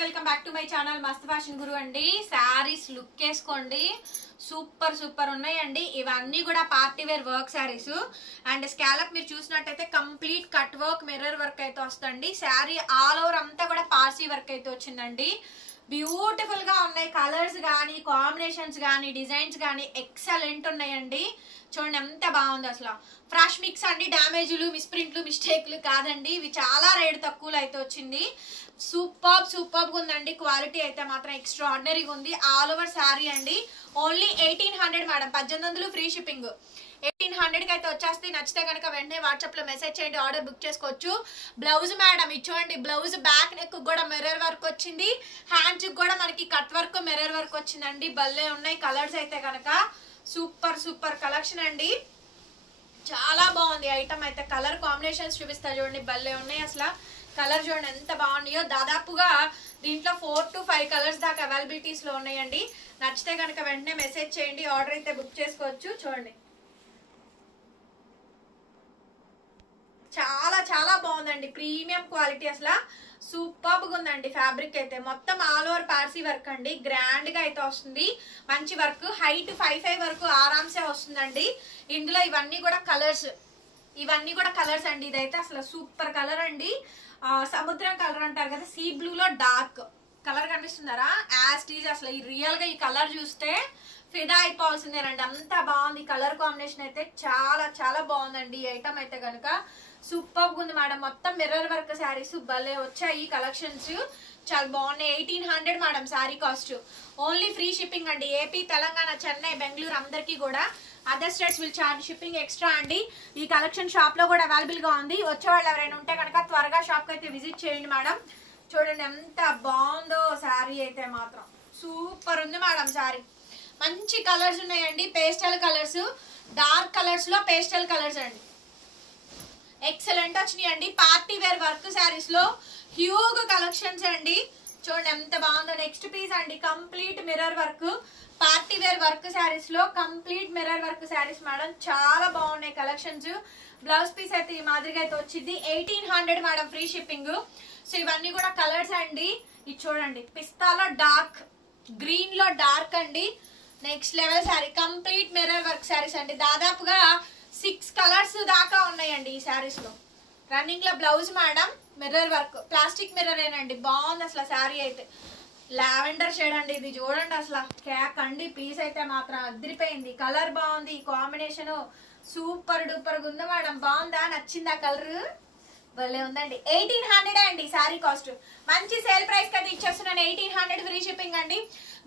Welcome back to my channel మస్త్ fashion గురు అండి. శారీస్ లుక్ వేసుకోండి, సూపర్ సూపర్ ఉన్నాయండి. ఇవన్నీ కూడా party wear work saris and scallop మీరు చూసినట్టయితే complete cut work mirror work అయితే వస్తుంది. శారీ ఆల్ ఓవర్ అంతా కూడా పార్సీ వర్క్ అయితే వచ్చిందండి. బ్యూటిఫుల్ గా ఉన్నాయి. కలర్స్ కానీ కాంబినేషన్స్ కానీ డిజైన్స్ కానీ ఎక్సలెంట్ ఉన్నాయండి. చూడండి ఎంత బాగుంది అసలు. ఫ్రెష్ మిక్స్ అండి, డ్యామేజ్లు మిస్ప్రింట్లు మిస్టేక్లు కాదండి. ఇవి చాలా రేట్ తక్కువలో అయితే వచ్చింది. సూపర్ ఉందండి. క్వాలిటీ అయితే మాత్రం ఎక్స్ట్రాడినరీగా ఉంది. ఆల్ ఓవర్ శారీ అండి. Only 1800 madam, 1800 free shipping. 1800కి అయితే వచ్చేస్తే నచ్చితే కనుక వెంటనే వాట్సాప్ లో మెసేజ్ చేయండి, ఆర్డర్ బుక్ చేసుకోవచ్చు. బ్లౌజ్ మేడం ఇచ్చోండి, బ్లౌజ్ బ్యాక్ నెక్ కూడా మిర్రర్ వర్క్ వచ్చింది, హ్యాండ్స్ కూడా మనకి కట్ వర్క్ మిర్రర్ వర్క్ వచ్చిందండి. భలే ఉన్నాయి కలర్స్ అయితే కనుక. సూపర్ కలెక్షన్ అండి, చాలా బాగుంది ఐటమ్ అయితే. కలర్ కాంబినేషన్స్ చూపిస్తా చూడండి, భలే ఉన్నాయి అసలు. కలర్ చూడండి ఎంత బాగున్నాయో. దాదాపుగా దీంట్లో 4 to 5 కలర్స్ దాకా అవైలబిలిటీస్ లో ఉన్నాయండి. నచ్చితే కనుక వెంటనే మెసేజ్ చేయండి, ఆర్డర్ అయితే బుక్ చేసుకోవచ్చు. చూడండి చాలా బాగుందండి, ప్రీమియం క్వాలిటీ అసలు. సూపర్గా ఉందండి. ఫ్యాబ్రిక్ అయితే మొత్తం ఆల్ ఓవర్ పార్సీ వర్క్ అండి. గ్రాండ్ గా అయితే వస్తుంది, మంచి వర్క్. హైట్ 5'5" వరకు ఆరామ్సే వస్తుందండి. ఇందులో ఇవన్నీ కూడా కలర్స్ అండి. ఇదైతే అసలు సూపర్ కలర్ అండి. సముద్రం కలర్ అంటారు కదా, సీ బ్లూ లో డార్క్ కలర్ కనిపిస్తుందారా? యాస్టీజ్ అసలు. ఈ రియల్ గా ఈ కలర్ చూస్తే ఫిదా అయిపోవాల్సిందేనండి, అంత బాగుంది. కలర్ కాంబినేషన్ అయితే చాలా బాగుందండి. ఈ ఐటమ్ అయితే కనుక సూపర్ ఉంది మేడం. మొత్తం మిర్రర్ వర్క్ శారీస్ భలే వచ్చాయి. కలెక్షన్స్ చాలా బాగున్నాయి. 1800 madam sari cost. Only free shipping అండి. ఏపీ, తెలంగాణ, చెన్నై, బెంగళూరు అందరికీ కూడా. Other states will charge shipping extra అండి. ఈ కలెక్షన్ షాప్ లో కూడా అవైలబుల్ గా ఉంది. వచ్చే వాళ్ళు ఎవరైనా ఉంటే కనుక త్వరగా షాప్ కి అయితే విజిట్ చేయండి మేడం. చూడండి ఎంత బాగుందో శారీ అయితే మాత్రం. సూపర్ ఉంది మేడం శారీ. మంచి కలర్స్ ఉన్నాయండి. పేస్టల్ కలర్స్, డార్క్ కలర్స్ లో పేస్టల్ కలర్స్ అండి. ఎక్సలెంట్ వచ్చినాయి అండి. పార్టీ వేర్ వర్క్ శారీస్ లో హ్యూజ్ కలెక్షన్స్ అండి. చూడండి ఎంత బాగుందో. నెక్స్ట్ పీస్ అండి, complete mirror work. Party wear work saris లో complete mirror work saris madam. చాలా బాగున్నాయి కలెక్షన్స్. బ్లౌజ్ పీస్ అయితే ఈ మాదిరిగా అయితే వచ్చింది. 1800 మేడం, ఫ్రీ షిప్పింగ్. సో ఇవన్నీ కూడా కలర్స్ అండి. ఇది చూడండి, పిస్తాలో డార్క్, గ్రీన్ లో డార్క్ అండి. Next level sari, complete mirror work saris అండి. దాదాపుగా 6 కలర్స్ దాకా ఉన్నాయండి ఈ శారీస్ లో. రన్నింగ్ లో blouse madam, mirror work, plastic mirror ఏనండి. బాగుంది అసలు శారీ అయితే. లావెండర్ షేడ్ అండి ఇది. చూడండి అసలు క్యాక్ అండి. పీస్ అయితే మాత్రం అదిరిపోయింది. కలర్ బాగుంది, కాంబినేషన్ సూపర్ డూపర్ ఉంది మేడం. బాగుందా? నచ్చిందా కలర్? భలే ఉందండి. 1800 అండి శారీ కాస్ట్. మంచి సేల్ ప్రైస్ కి అయితే ఇచ్చేస్తున్నాను. 1800 ఫ్రీ షిప్పింగ్ అండి.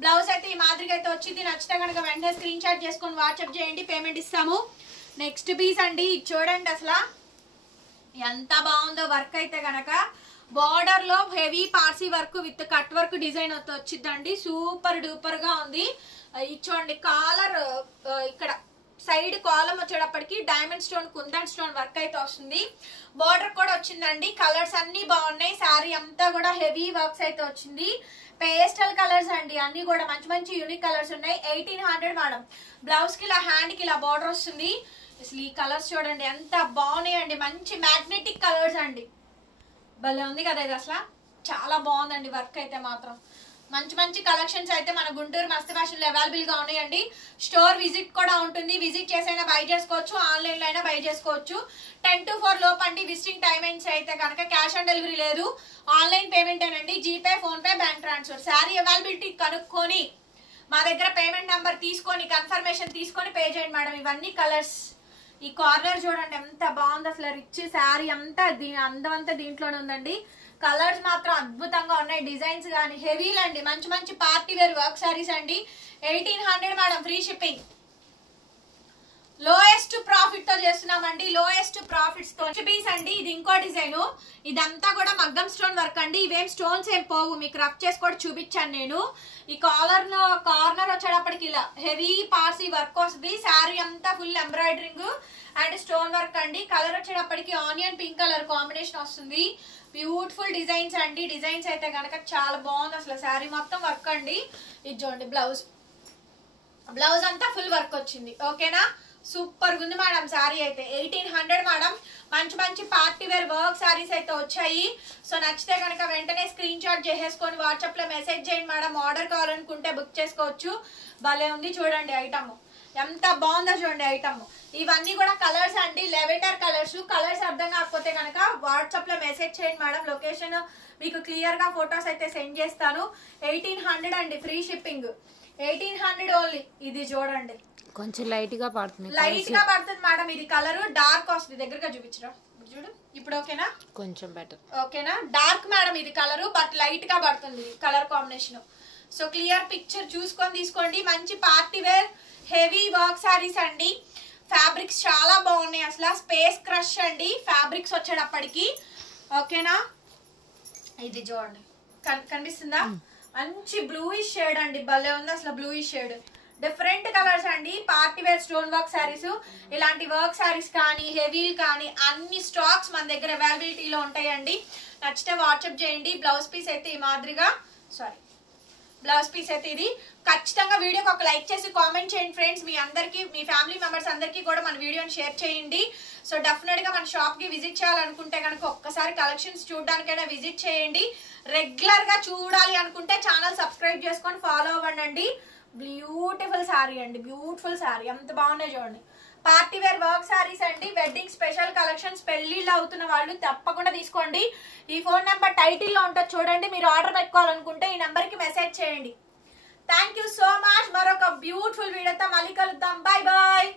బ్లౌజ్ అయితే ఈ మాదిరిగా అయితే వచ్చింది. నచ్చితే కనుక వెంటనే స్క్రీన్ షాట్ చేసుకొని వాట్సాప్ చేయండి, పేమెంట్ ఇస్తాము. నెక్స్ట్ పీస్ అండి, చూడండి అసలు ఎంత బాగుందో వర్క్ అయితే గనక. బార్డర్ లో heavy Parsi work with cut work design అయితే వచ్చిందండి. సూపర్ డూపర్ గా ఉంది. చూడండి కాలర్, ఇక్కడ సైడ్ కాలం వచ్చేటప్పటికి diamond stone, kundan stone work అయితే వస్తుంది. బార్డర్ కూడా వచ్చిందండి. కలర్స్ అన్ని బాగున్నాయి. శారీ అంతా కూడా హెవీ వర్క్స్ అయితే వచ్చింది. పేస్టల్ కలర్స్ అండి, అన్ని కూడా మంచి యూనిక్ కలర్స్ ఉన్నాయి. 1800 మేడం. బ్లౌజ్ కి ఇలా, హ్యాండ్ కి ఇలా బార్డర్ వస్తుంది. అసలు ఈ కలర్స్ చూడండి ఎంత బాగున్నాయండి. మంచి మ్యాగ్నెటిక్ కలర్స్ అండి. భలే ఉంది కదా ఇది అసలు. చాలా బాగుందండి వర్క్ అయితే మాత్రం. మంచి కలెక్షన్స్ అయితే మన గుంటూరు మస్త్ ఫ్యాషన్ లో అవైలబుల్ గా ఉన్నాయండి. స్టోర్ విజిట్ కూడా ఉంటుంది. విజిట్ చేసైనా బై చేసుకోవచ్చు, ఆన్లైన్ లో అయినా బై చేసుకోవచ్చు. 10 to 4 లోపు అండి విజిటింగ్ టైమింగ్స్ అయితే కనుక. క్యాష్ ఆన్ డెలివరీ లేదు, ఆన్లైన్ పేమెంట్ ఏనండి. GPay, phone pay, bank transfer. Sari availability కనుక్కొని మా దగ్గర పేమెంట్ నెంబర్ తీసుకొని కన్ఫర్మేషన్ తీసుకొని పే చేయండి మేడం. ఇవన్నీ కలర్స్. ఈ కార్నర్ చూడండి ఎంత బాగుంది అసలు. రిచ్ శారీ అంతా, అందమంతా దీంట్లోనే ఉందండి. కలర్స్ మాత్రం అద్భుతంగా ఉన్నాయి. డిజైన్స్ కానీ హెవీలు అండి. మంచి పార్టీ వేర్ వర్క్ శారీస్ అండి. 1800 madam, free shipping. Lowest profit తో చేస్తున్నామండి. లోయెస్ట్ ప్రాఫిట్స్ తో పీస్ అండి. ఇది ఇంకో డిజైన్. ఇదంతా కూడా మగ్గం స్టోన్ వర్క్ అండి. ఇవేం స్టోన్స్ ఏం పోవు, మీకు రఫ్ చేసి కూడా చూపించాను నేను. ఈ కార్నర్ వచ్చేటప్పటికి ఇలా హెవీ పార్సీ వర్క్ వస్తుంది. శారీ అంతా full embroidering and stone work అండి. కలర్ వచ్చేటప్పటికి ఆనియన్ పింక్ కలర్ కాంబినేషన్ వస్తుంది. బ్యూటిఫుల్ డిజైన్స్ అండి. డిజైన్స్ అయితే కనుక చాలా బాగుంది అసలు. శారీ మొత్తం వర్క్ అండి. ఇది చూడండి బ్లౌజ్ అంతా ఫుల్ వర్క్ వచ్చింది. ఓకేనా? సూపర్ గా ఉంది మేడం శారీ అయితే 1800 మేడం. మంచి మంచి పార్టీ వేర్ వర్క్ శారీస్ అయితే వచ్చాయి. సో నచ్చితే కనుక వెంటనే స్క్రీన్ షాట్ చేసేసుకొని వాట్సాప్ లో మెసేజ్ చేయండి మేడం. ఆర్డర్ కావాలనుకుంటే బుక్ చేసుకోవచ్చు. భలే ఉంది చూడండి ఐటమ్, ఎంత బాగుందో చూడండి ఐటమ్. ఇవన్నీ కూడా కలర్స్ అండి, లెవెండర్ కలర్స్. కలర్స్ అర్థం కాకపోతే కనుక వాట్సాప్ లో మెసేజ్ చేయండి మేడం. లొకేషన్ మీకు క్లియర్ గా ఫొటోస్ అయితే సెండ్ చేస్తాను. 1800 అండి, ఫ్రీ షిప్పింగ్. 1800 ఓన్లీ. ఇది చూడండి కొంచెం లైట్ గా పడుతుంది, లైట్ గా పడుతుంది మేడం. ఇది కలర్ డార్క్ వస్తుంది, దగ్గరగా చూపించరా చూడు. ఇప్పుడు ఓకేనా, కొంచెం బెటర్ ఓకేనా. డార్క్ మేడం ఇది కలర్, బట్ లైట్ గా పడుతుంది colour combination. So clear picture చూసుకొని తీసుకోండి. మంచి party wear heavy work saris అండి. ఫ్యాబ్రిక్స్ చాలా బాగున్నాయి అసలు. స్పేస్ క్రష్ అండి ఫ్యాబ్రిక్స్ వచ్చేటప్పటికి, ఓకేనా. ఇది చూడండి కనిపిస్తుందా, మంచి బ్లూయిష్ షేడ్ అండి, భలే ఉంది అసలు. బ్లూయిష్ షేడ్, డిఫరెంట్ కలర్స్ అండి. Party wear stone work saris, ఇలాంటి వర్క్ శారీస్ కానీ హెవీలు కానీ అన్ని స్టాక్స్ మన దగ్గర అవైలబిలిటీలో ఉంటాయండి. నచ్చితే వాట్సాప్ చేయండి. బ్లౌజ్ పీస్ అయితే ఈ మాదిరిగా, సారీ బ్లౌజ్ పీస్ అయితే ఇది. ఖచ్చితంగా వీడియోకి ఒక లైక్ చేసి కామెంట్ చేయండి ఫ్రెండ్స్. మీ అందరికి, మీ ఫ్యామిలీ మెంబర్స్ అందరికీ కూడా మన వీడియోని షేర్ చేయండి. సో డెఫినెట్ గా మన షాప్ కి విజిట్ చేయాలనుకుంటే కనుక ఒక్కసారి కలెక్షన్స్ చూడడానికైనా విజిట్ చేయండి. రెగ్యులర్ గా చూడాలి అనుకుంటే ఛానల్ సబ్స్క్రైబ్ చేసుకొని ఫాలో అవ్వండి. బ్యూటిఫుల్ శారీ అండి, బ్యూటిఫుల్ శారీ, ఎంత బాగున్నాయి చూడండి. పార్టీ వేర్ వర్క్ శారీస్ అండి, వెడ్డింగ్ స్పెషల్ కలెక్షన్స్. పెళ్లిళ్ళు అవుతున్న వాళ్ళు తప్పకుండా తీసుకోండి. ఈ ఫోన్ నెంబర్ టైటిల్ లో ఉంటుంది చూడండి. మీరు ఆర్డర్ పెట్టుకోవాలనుకుంటే ఈ నెంబర్ కి మెసేజ్ చేయండి. Thank you so much. మరొక బ్యూటిఫుల్ వీడియోతో మళ్ళీ కలుద్దాం. Bye bye.